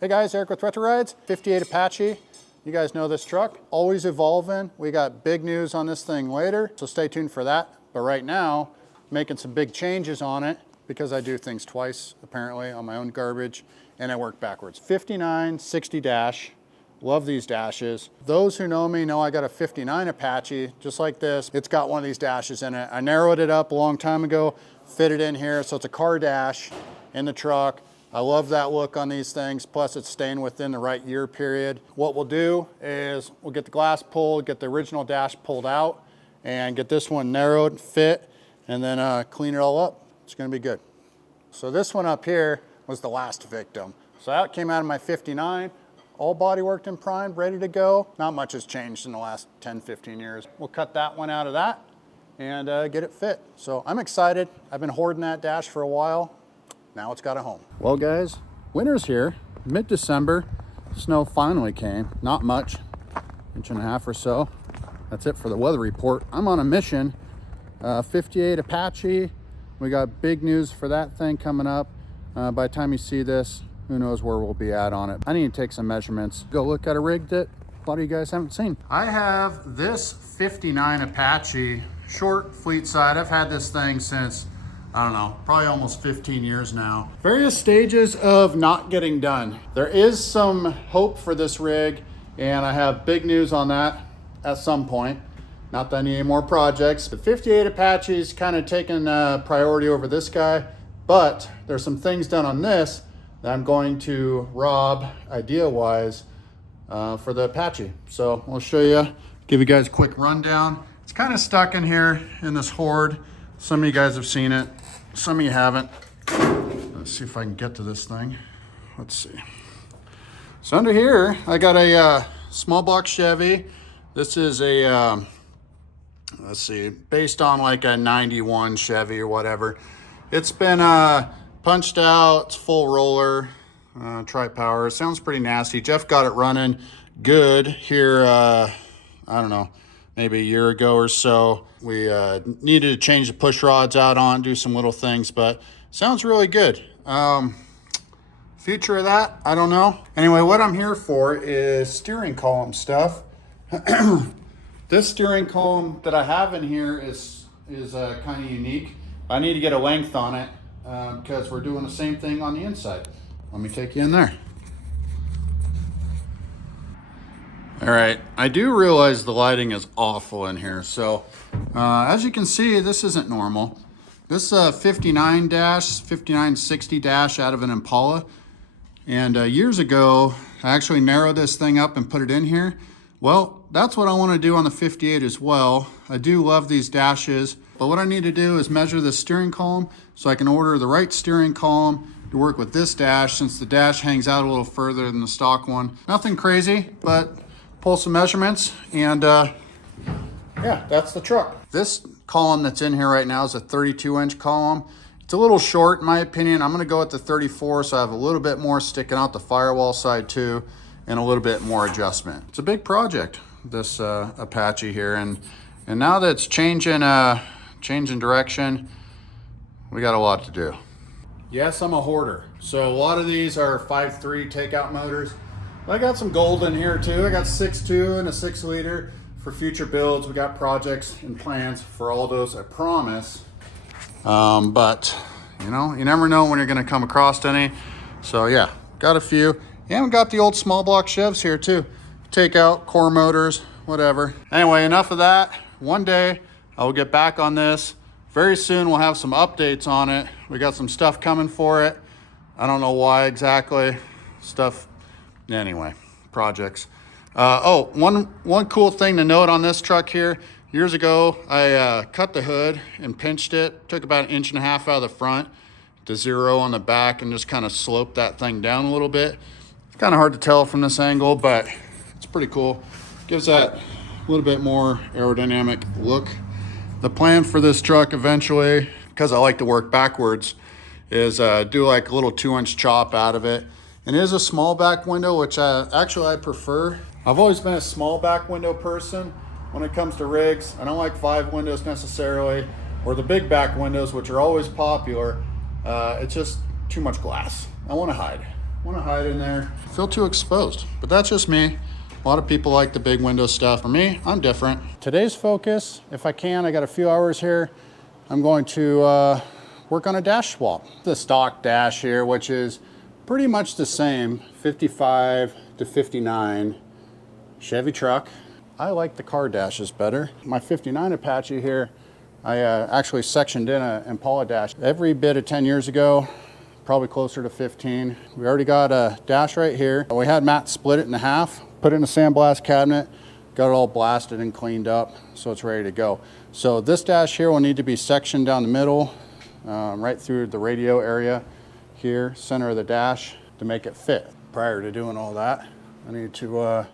Hey guys, Eric with Retro Rides, 58 Apache. You guys know this truck, always evolving. We got big news on this thing later, so stay tuned for that. But right now, making some big changes on it because I do things twice, apparently, on my own garbage, and I work backwards. 59, 60 dash. Love these dashes. Those who know me know I got a 59 Apache, just like this. It's got one of these dashes in it. I narrowed it up a long time ago, fit it in here, so it's a car dash in the truck. I love that look on these things, plus it's staying within the right year period. What we'll do is we'll get the glass pulled, get the original dash pulled out, and get this one narrowed, fit, and then clean it all up. It's gonna be good. So this one up here was the last victim. So that came out of my 59. All body worked and primed, ready to go. Not much has changed in the last 10, 15 years. We'll cut that one out of that and get it fit. So I'm excited. I've been hoarding that dash for a while. Now it's got a home. Well guys, winter's here, mid-December. Snow finally came, not much, 1.5 inches or so. That's it for the weather report. I'm on a mission, 58 Apache. We got big news for that thing coming up. By the time you see this, who knows where we'll be at on it. I need to take some measurements, go look at a rig that a lot of you guys haven't seen. I have this 59 Apache, short fleet side. I've had this thing since, I don't know, probably almost 15 years now. Various stages of not getting done. There is some hope for this rig, and I have big news on that at some point. Not that I need any more projects. The 58 Apache is kind of taking priority over this guy, but there's some things done on this that I'm going to rob idea-wise for the Apache. So I'll show you, give you guys a quick rundown. It's kind of stuck in here in this hoard. Some of you guys have seen it, some of you haven't. Let's see if I can get to this thing. Let's see. So under here, I got a small block Chevy. This is a, let's see, based on like a 91 Chevy or whatever. It's been punched out, it's full roller, tri-power. It sounds pretty nasty. Jeff got it running good here, I don't know, maybe a year ago or so. We needed to change the push rods out on, do some little things, but sounds really good. Future of that, I don't know. Anyway, what I'm here for is steering column stuff. This steering column that I have in here is kind of unique. I need to get a length on it because we're doing the same thing on the inside. Let me take you in there. All right, I do realize the lighting is awful in here. So as you can see, this isn't normal. This 5960 dash out of an Impala. And years ago, I actually narrowed this thing up and put it in here. Well, that's what I want to do on the 58 as well. I do love these dashes, but what I need to do is measure the steering column so I can order the right steering column to work with this dash, since the dash hangs out a little further than the stock one. Nothing crazy, but pull some measurements and yeah, that's the truck. This column that's in here right now is a 32-inch column. It's a little short in my opinion. I'm gonna go with the 34, so I have a little bit more sticking out the firewall side too, and a little bit more adjustment. It's a big project, this Apache here, and now that it's changing direction, we got a lot to do. Yes, I'm a hoarder, so a lot of these are 5.3 takeout motors. But I got some gold in here too. I got 6.2 and a 6-liter for future builds. We got projects and plans for all those, I promise. But you know, you never know when you're gonna come across any. So yeah, got a few. And we got the old small block Chevs here too. Take out core motors, whatever. Anyway, enough of that. One day I will get back on this. Very soon we'll have some updates on it. We got some stuff coming for it. I don't know why exactly. Stuff, anyway, projects. Oh, one cool thing to note on this truck here. Years ago, I cut the hood and pinched it. Took about 1.5 inches out of the front to 0 on the back and just kind of sloped that thing down a little bit. Kind of hard to tell from this angle, but it's pretty cool. Gives that a little bit more aerodynamic look. The plan for this truck eventually, because I like to work backwards, is do like a little 2-inch chop out of it. And it is a small back window, which actually I prefer. I've always been a small back window person when it comes to rigs. I don't like 5 windows necessarily, or the big back windows, which are always popular. It's just too much glass. I want to hide. want to hide in there. Feel too exposed, but that's just me. A lot of people like the big window stuff. For me, I'm different. Today's focus, if I can, I got a few hours here. I'm going to work on a dash swap. The stock dash here, which is pretty much the same, 55 to 59 Chevy truck. I like the car dashes better. My 59 Apache here, I actually sectioned in an Impala dash every bit of 10 years ago, probably closer to 15. We already got a dash right here. We had Matt split it in half, put it in a sandblast cabinet, got it all blasted and cleaned up, so it's ready to go. So this dash here will need to be sectioned down the middle, right through the radio area here, center of the dash, to make it fit. Prior to doing all that, I need to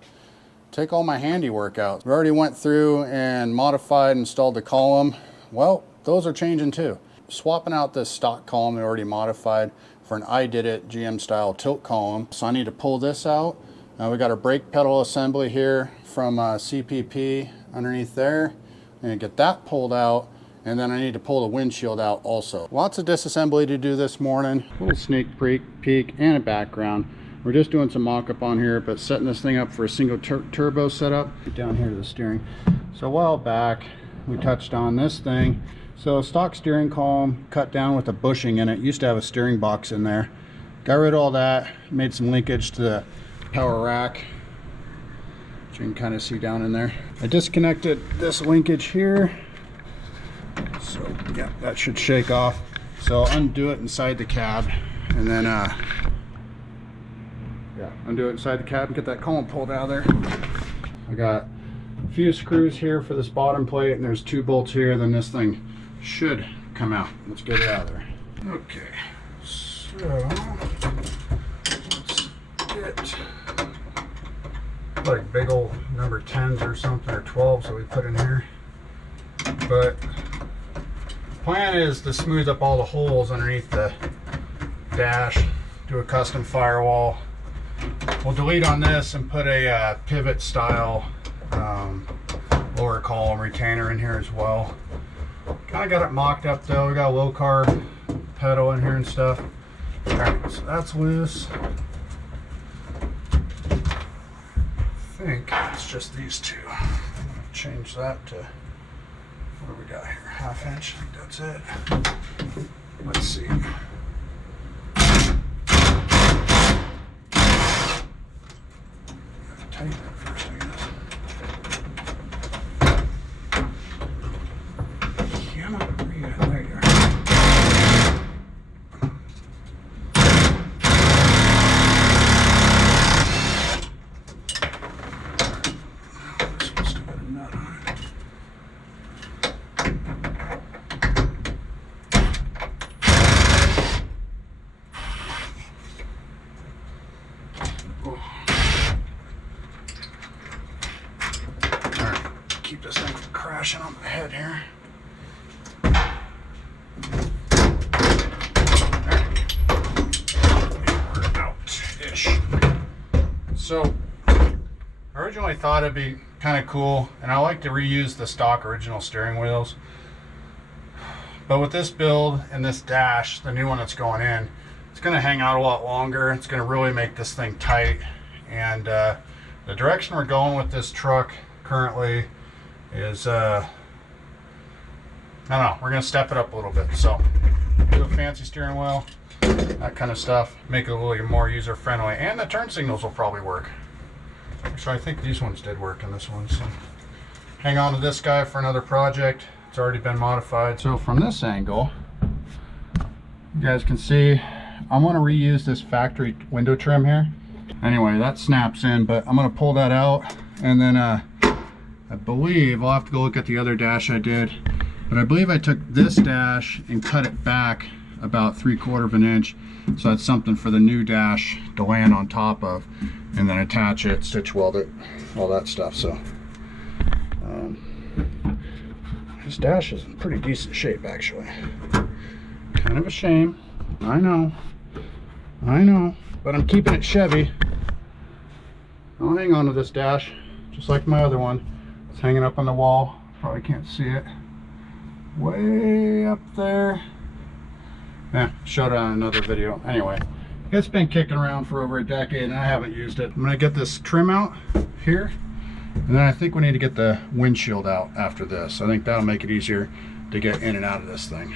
take all my handiwork out. We already went through and modified, installed the column. Well, those are changing too. Swapping out this stock column we already modified for an I Did It GM style tilt column. So I need to pull this out. We got a brake pedal assembly here from CPP underneath there. And get that pulled out. And then I need to pull the windshield out also. Lots of disassembly to do this morning. A little sneak peek and a background. We're just doing some mock-up on here, but setting this thing up for a single turbo setup. Down here to the steering. So a while back, we touched on this thing. So stock steering column cut down with a bushing in it. Used to have a steering box in there. Got rid of all that. Made some linkage to the power rack, which you can kind of see down in there. I disconnected this linkage here. So yeah, that should shake off. So I'll undo it inside the cab, and then undo it inside the cab and get that column pulled out of there. I got a few screws here for this bottom plate, and there's 2 bolts here. Then this thing should come out. Let's get it out of there. Okay, so let's get like big old number 10s or something, or 12s that we put in here. But plan is to smooth up all the holes underneath the dash, do a custom firewall. We'll delete on this and put a pivot style lower column retainer in here as well. Kind of got it mocked up though. We got a low carb pedal in here and stuff. Alright, so that's loose. I think it's just these two. I'm going to change that to, what do we got here? 1/2 inch. I think that's it. Let's see. Tighten it first, I guess. Come on, where you at? There you are. This one's still got a nut on it. Keep this thing from crashing on my head here. We're out-ish. So, I originally thought it'd be kind of cool, and I like to reuse the stock original steering wheels. But with this build and this dash, the new one that's going in, it's going to hang out a lot longer. It's going to really make this thing tight. And the direction we're going with this truck currently is I don't know, we're gonna step it up a little bit. So do a fancy steering wheel, that kind of stuff, make it a little more user friendly, and the turn signals will probably work. Actually, I think these ones did work in this one. So hang on to this guy for another project. It's already been modified. So from this angle, you guys can see I'm gonna reuse this factory window trim here. Anyway, that snaps in, but I'm gonna pull that out, and then I believe I'll have to go look at the other dash I did, but I believe I took this dash and cut it back about 3/4 of an inch, so that's something for the new dash to land on top of, and then attach it, stitch weld it, all that stuff. So this dash is in pretty decent shape actually. Kind of a shame, I know, but I'm keeping it Chevy. I'll hang on to this dash just like my other one. It's hanging up on the wall. Probably can't see it. Way up there. Yeah, showed it on another video. Anyway, It's been kicking around for over a decade and I haven't used it. I'm gonna get this trim out here, and then I think we need to get the windshield out after this. I think that'll make it easier to get in and out of this thing.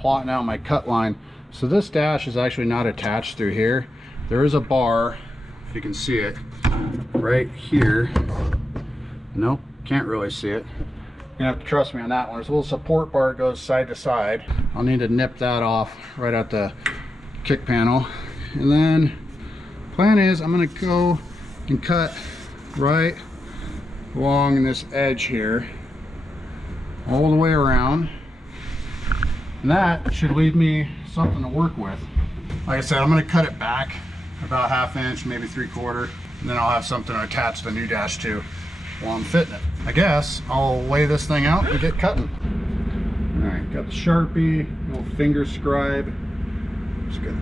Plotting out my cut line. So this dash is actually not attached through here. There is a bar, if you can see it, right here. Nope, can't really see it. You're gonna have to trust me on that one. There's a little support bar that goes side to side. I'll need to nip that off right at the kick panel. And then plan is I'm gonna go and cut right along this edge here, all the way around. And that should leave me something to work with. Like I said, I'm going to cut it back about 1/2 inch, maybe 3/4, and then I'll have something to attach the new dash to while I'm fitting it. I guess I'll lay this thing out and get cutting. All right, got the Sharpie, little finger scribe. Just gonna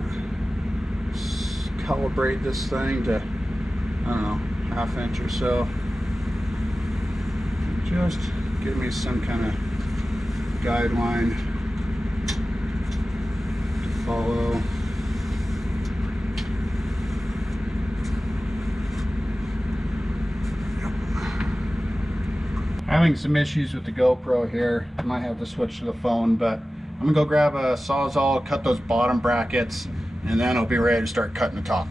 calibrate this thing to, I don't know, 1/2 inch or so. Just give me some kind of guideline follow. Having some issues with the GoPro here. I might have to switch to the phone, but I'm gonna go grab a Sawzall, cut those bottom brackets, and then I'll be ready to start cutting the top.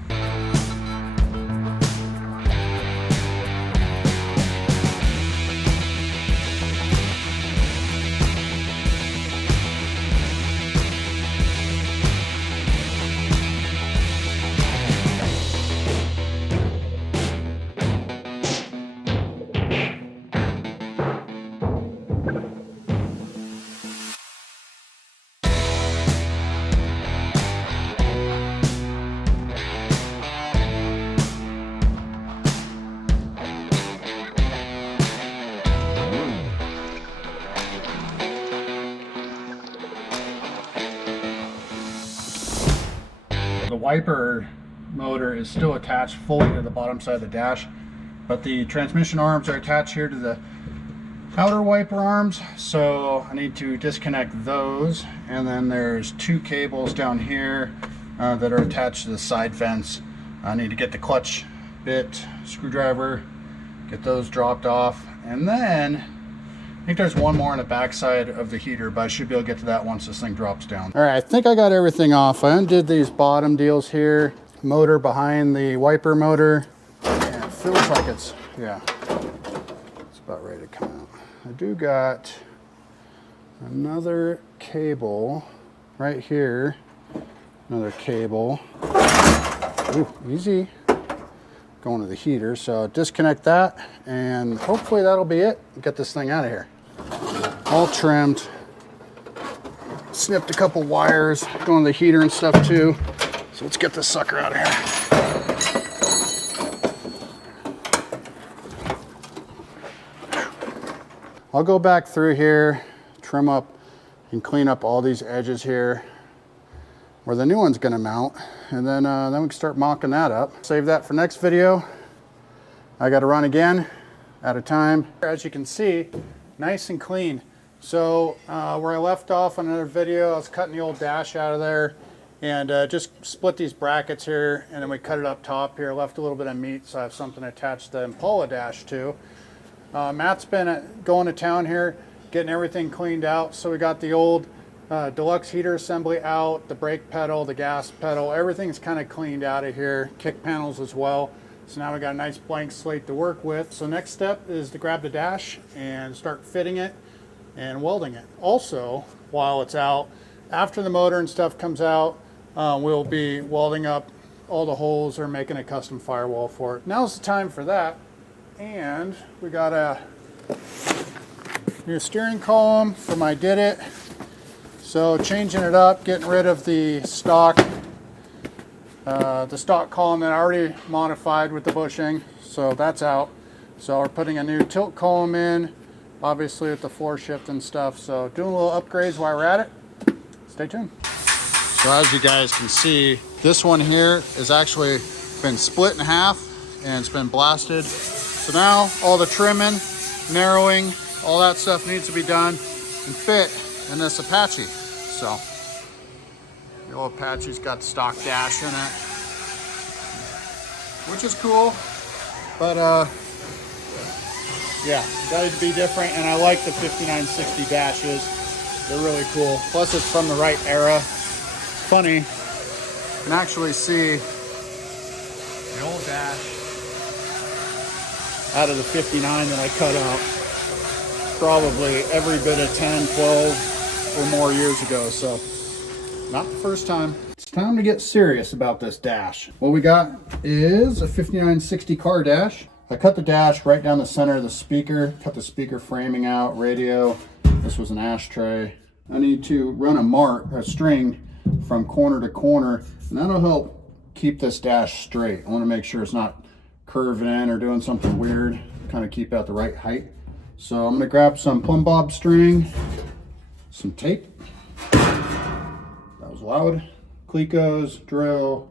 The wiper motor is still attached fully to the bottom side of the dash, but the transmission arms are attached here to the outer wiper arms, so I need to disconnect those. And then there's 2 cables down here that are attached to the side vents. I need to get the clutch bit, screwdriver, get those dropped off, and then I think there's one more on the back side of the heater, but I should be able to get to that once this thing drops down. All right, I think I got everything off. I undid these bottom deals here. Motor behind the wiper motor. And it feels like it's about ready to come out. I do got another cable right here. Another cable. Ooh, easy. Going to the heater. So disconnect that, and hopefully that'll be it. Get this thing out of here. All trimmed. Snipped a couple wires going to the heater and stuff too. So let's get this sucker out of here. I'll go back through here, trim up and clean up all these edges here where the new one's gonna mount, and then we can start mocking that up. Save that for next video. I gotta run again, out of time. As you can see, nice and clean. So where I left off on another video, I was cutting the old dash out of there and just split these brackets here, and then we cut it up top here, left a little bit of meat so I have something to attach the Impala dash to. Matt's been going to town here, getting everything cleaned out. So we got the old deluxe heater assembly out, the brake pedal, the gas pedal, everything's kind of cleaned out of here. Kick panels as well. So now we got a nice blank slate to work with. So next step is to grab the dash and start fitting it and welding it. Also, while it's out, after the motor and stuff comes out, we'll be welding up all the holes or making a custom firewall for it. Now's the time for that. And we got a new steering column from I Did It. So changing it up, getting rid of the stock column that I already modified with the bushing. So that's out. So we're putting a new tilt column in, obviously with the floor shift and stuff. So doing a little upgrades while we're at it. Stay tuned. So as you guys can see, this one here has actually been split in half and it's been blasted. So now all the trimming, narrowing, all that stuff needs to be done and fit in this Apache. So the old Apache's got the stock dash in it, which is cool, but yeah, got to be different. And I like the 5960 dashes. They're really cool. Plus it's from the right era. Funny, you can actually see the old dash out of the 59 that I cut out probably every bit of 10, 12 or more years ago. So not the first time. It's time to get serious about this dash. What we got is a 5960 car dash. I cut the dash right down the center of the speaker, cut the speaker framing out, radio. This was an ashtray. I need to run a string from corner to corner, and that'll help keep this dash straight. I want to make sure it's not curving in or doing something weird, kind of keep at the right height. So I'm going to grab some plumb bob string, some tape, that was loud, Clecos, drill,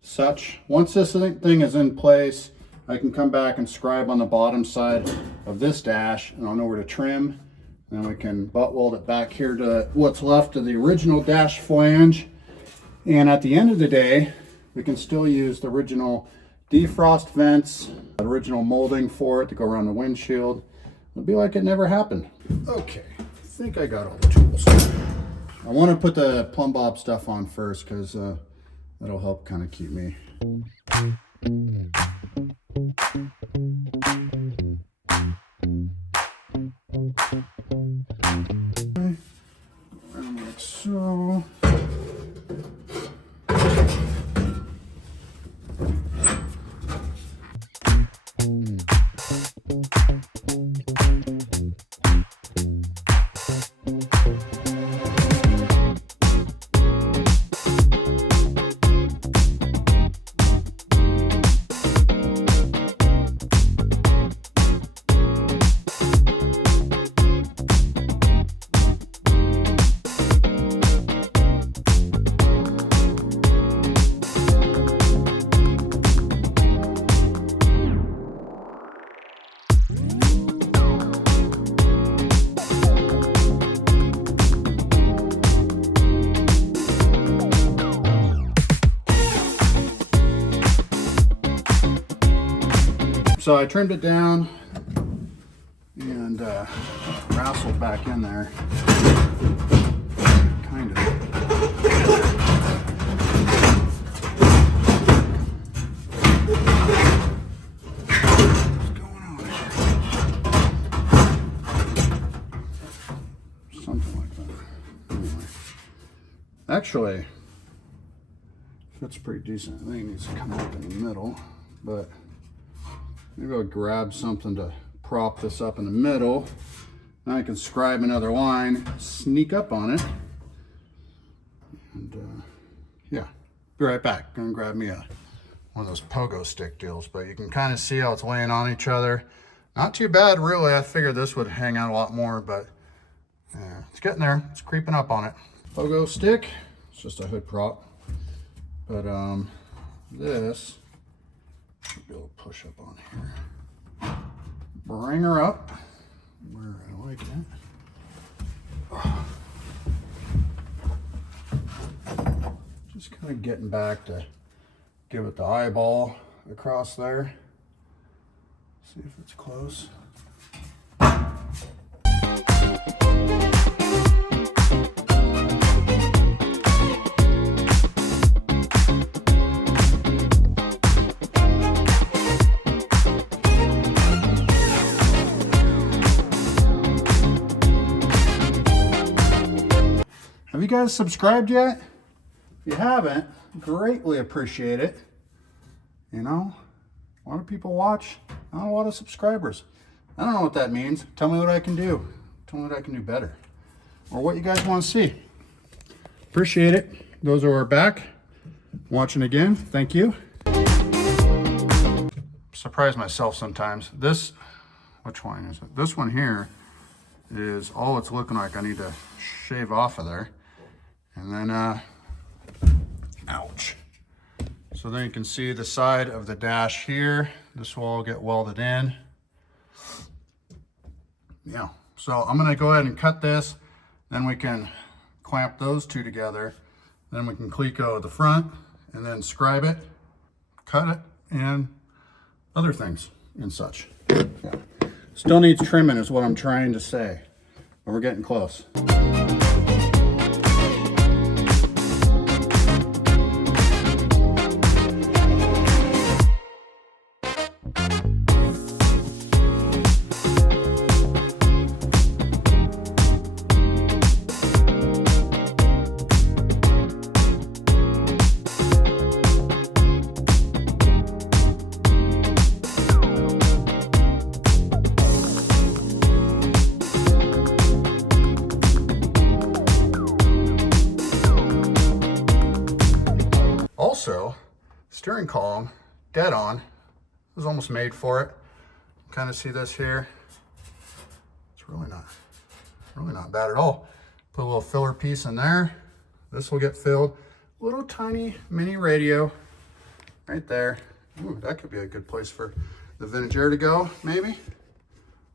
such. Once this thing is in place, I can come back and scribe on the bottom side of this dash, and I'll know where to trim. Then we can butt weld it back here to what's left of the original dash flange. And at the end of the day, we can still use the original defrost vents, the original molding for it to go around the windshield. It'll be like it never happened. Okay, I think I got all the tools. I want to put the plumb bob stuff on first because that'll help kind of keep me. Like so. So I trimmed it down and rassled back in there, kind of. What's going on here? Something like that. Anyway. Actually, fits pretty decent. I think it needs to come up in the middle, but maybe I'll grab something to prop this up in the middle. Now I can scribe another line, sneak up on it, and yeah, be right back. Gonna grab me one of those pogo stick deals, but you can kind of see how it's laying on each other. Not too bad, really. I figured this would hang out a lot more, but yeah, it's getting there. It's creeping up on it. Pogo stick, it's just a hood prop, but this should be able to push up on here. Bring her up where I like it. Just kind of getting back to give it the eyeball across there. See if it's close. Have you guys subscribed yet? If you haven't, greatly appreciate it. You know, a lot of people watch, not a lot of subscribers. I don't know what that means. Tell me what I can do. Tell me what I can do better. Or what you guys want to see. Appreciate it. Those are our back. Watching again, thank you. Surprise myself sometimes. This, which one is it? This one here is all it's looking like. I need to shave off of there. And then, ouch. So then you can see the side of the dash here. This will all get welded in. Yeah, so I'm gonna go ahead and cut this. Then we can clamp those two together. Then we can cleco the front and then scribe it, cut it, and other things and such. Yeah. Still needs trimming is what I'm trying to say, but we're getting close. Also, steering column, dead on. It was almost made for it. Kind of see this here. It's really not bad at all. Put a little filler piece in there. This will get filled. Little tiny mini radio right there. Ooh, that could be a good place for the vintage air to go, maybe.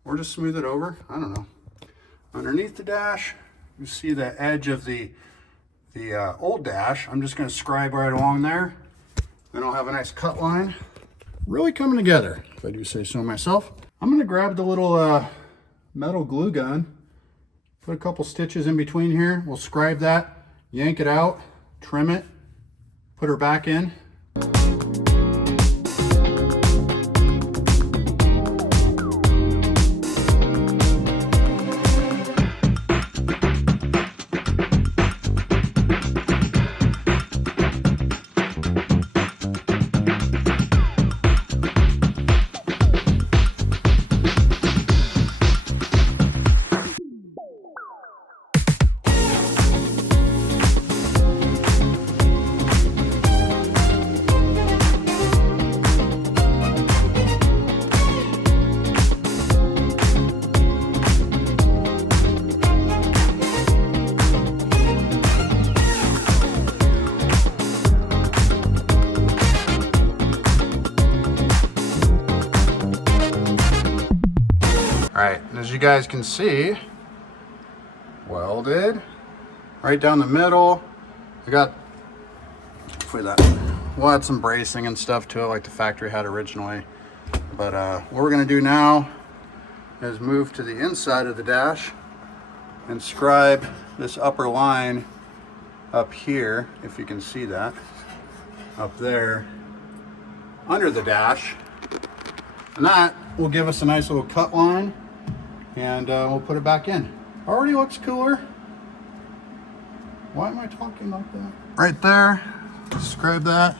Or just smooth it over, I don't know. Underneath the dash, you see the edge of the old dash. I'm just going to scribe right along there. Then I'll have a nice cut line. Really coming together, if I do say so myself. I'm going to grab the little metal glue gun, put a couple stitches in between here. We'll scribe that, yank it out, trim it, put her back in. All right, as you guys can see, welded right down the middle. I got, for that, we'll add some bracing and stuff to it like the factory had originally. But what we're gonna do now is move to the inside of the dash and scribe this upper line up here, if you can see that, up there, under the dash. And that will give us a nice little cut line, and we'll put it back in. Already looks cooler. Why am I talking like that? Right there, scribe that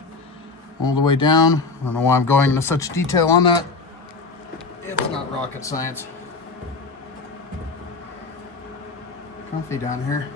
all the way down. I don't know why I'm going into such detail on that. It's not rocket science. Comfy down here.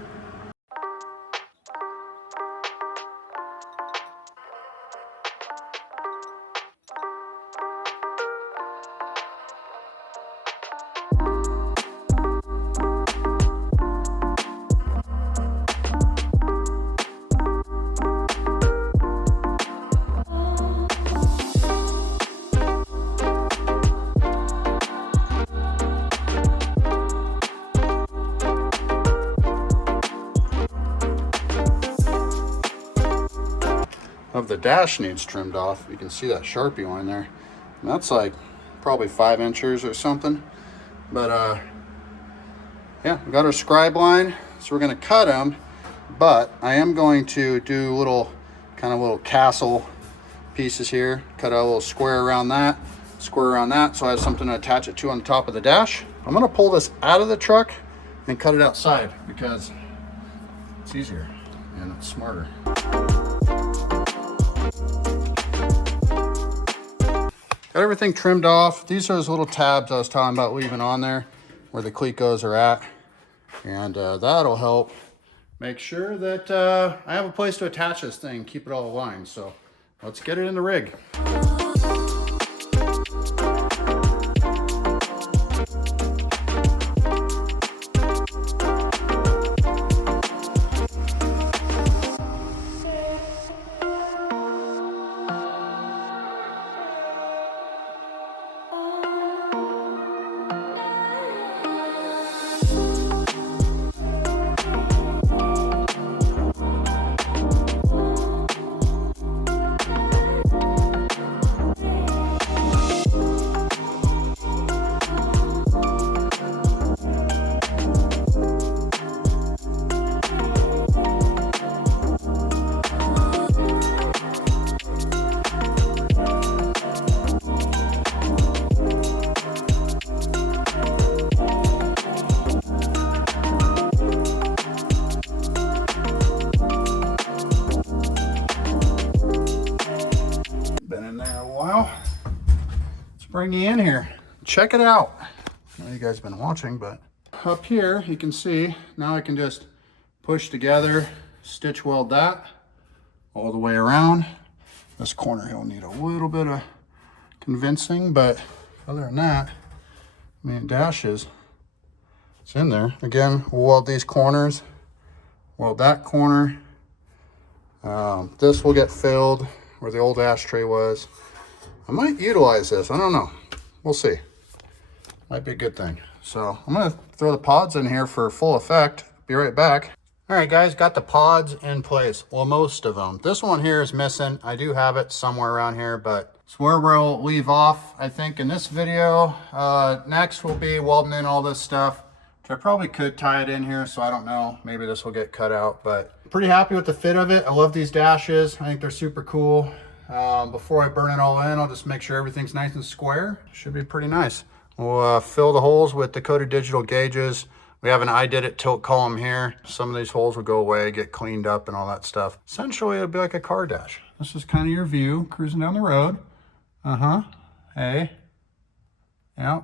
Of the dash needs trimmed off. You can see that Sharpie line there. And that's like probably 5 inches or something. But yeah, we got our scribe line. So we're gonna cut them, but I am going to do little castle pieces here. Cut out a little square around that, so I have something to attach it to on the top of the dash. I'm gonna pull this out of the truck and cut it outside because It's easier and it's smarter. Got everything trimmed off. These are those little tabs I was talking about leaving on there where the clecos are at. And that'll help make sure that I have a place to attach this thing, keep it all aligned. So let's get it in the rig. Bring you in here. Check it out. I know you guys have been watching, but up here you can see now I can just push together, stitch weld that all the way around. This corner here will need a little bit of convincing, but other than that, I mean, it dashes. It's in there. Again, we'll weld these corners, weld that corner. This will get filled where the old ashtray was. I might utilize this. I don't know. We'll see. Might be a good thing. So I'm going to throw the pods in here for full effect. Be right back. All right, guys, got the pods in place. Well, most of them. This one here is missing. I do have it somewhere around here, but it's where we'll leave off, I think, in this video. Next will be welding in all this stuff, which I probably could tie it in here, so I don't know. Maybe this will get cut out, but pretty happy with the fit of it. I love these dashes. I think they're super cool. Before I burn it all in, I'll just make sure everything's nice and square. Should be pretty nice. We'll fill the holes with Dakota digital gauges. We have an I did it tilt column here. Some of these holes will go away, get cleaned up and all that stuff. Essentially, it'll be like a car dash. This is kind of your view, cruising down the road. Hey. Yeah.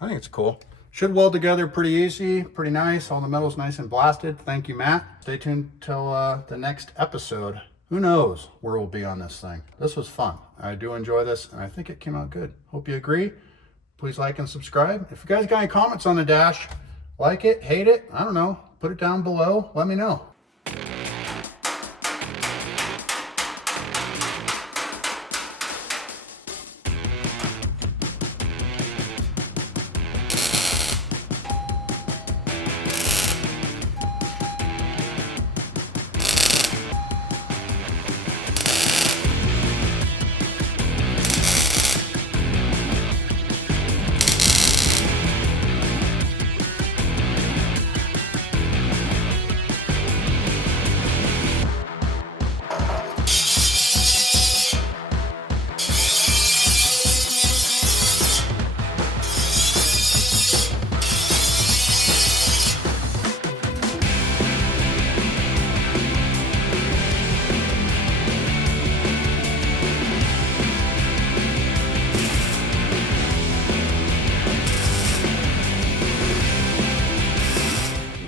I think it's cool. Should weld together pretty easy, pretty nice. All the metal's nice and blasted. Thank you, Matt. Stay tuned till the next episode. Who knows where we'll be on this thing. This was fun. I do enjoy this, and I think it came out good. Hope you agree. Please like and subscribe. If you guys got any comments on the dash, like it, hate it, I don't know, put it down below. Let me know.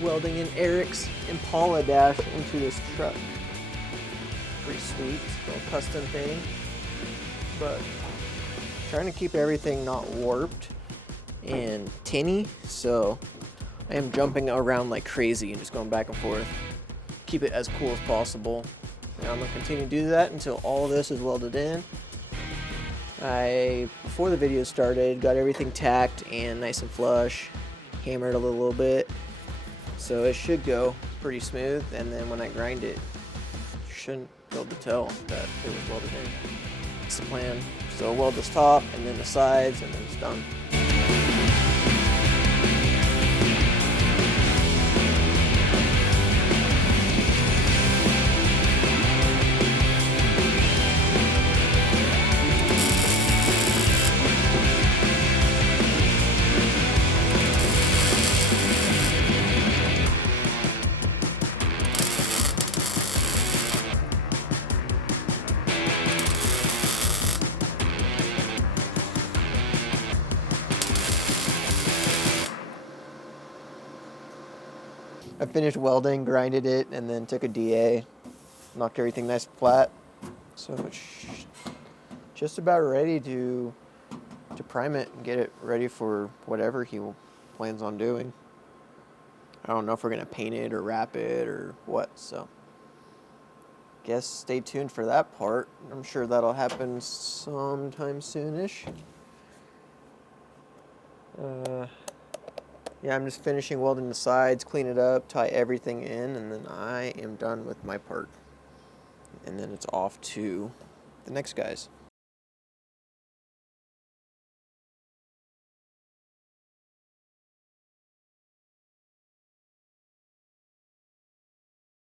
Welding in Eric's Impala dash into this truck. Pretty sweet, little custom thing, but trying to keep everything not warped and tinny, so I am jumping around like crazy and just going back and forth. Keep it as cool as possible. And I'm gonna continue to do that until all of this is welded in. Before the video started, got everything tacked and nice and flush, hammered a little bit. So it should go pretty smooth, and then when I grind it, you shouldn't be able to tell that it was welded in. It's the plan. So weld this top, and then the sides, and then it's done. finished welding, grinded it, and then took a DA, knocked everything nice and flat. So it's just about ready to prime it and get it ready for whatever he plans on doing. I don't know if we're gonna paint it or wrap it or what, so guess stay tuned for that part. I'm sure that'll happen sometime soonish. Yeah, I'm just finishing welding the sides, clean it up, tie everything in, and then I am done with my part. And then it's off to the next guys.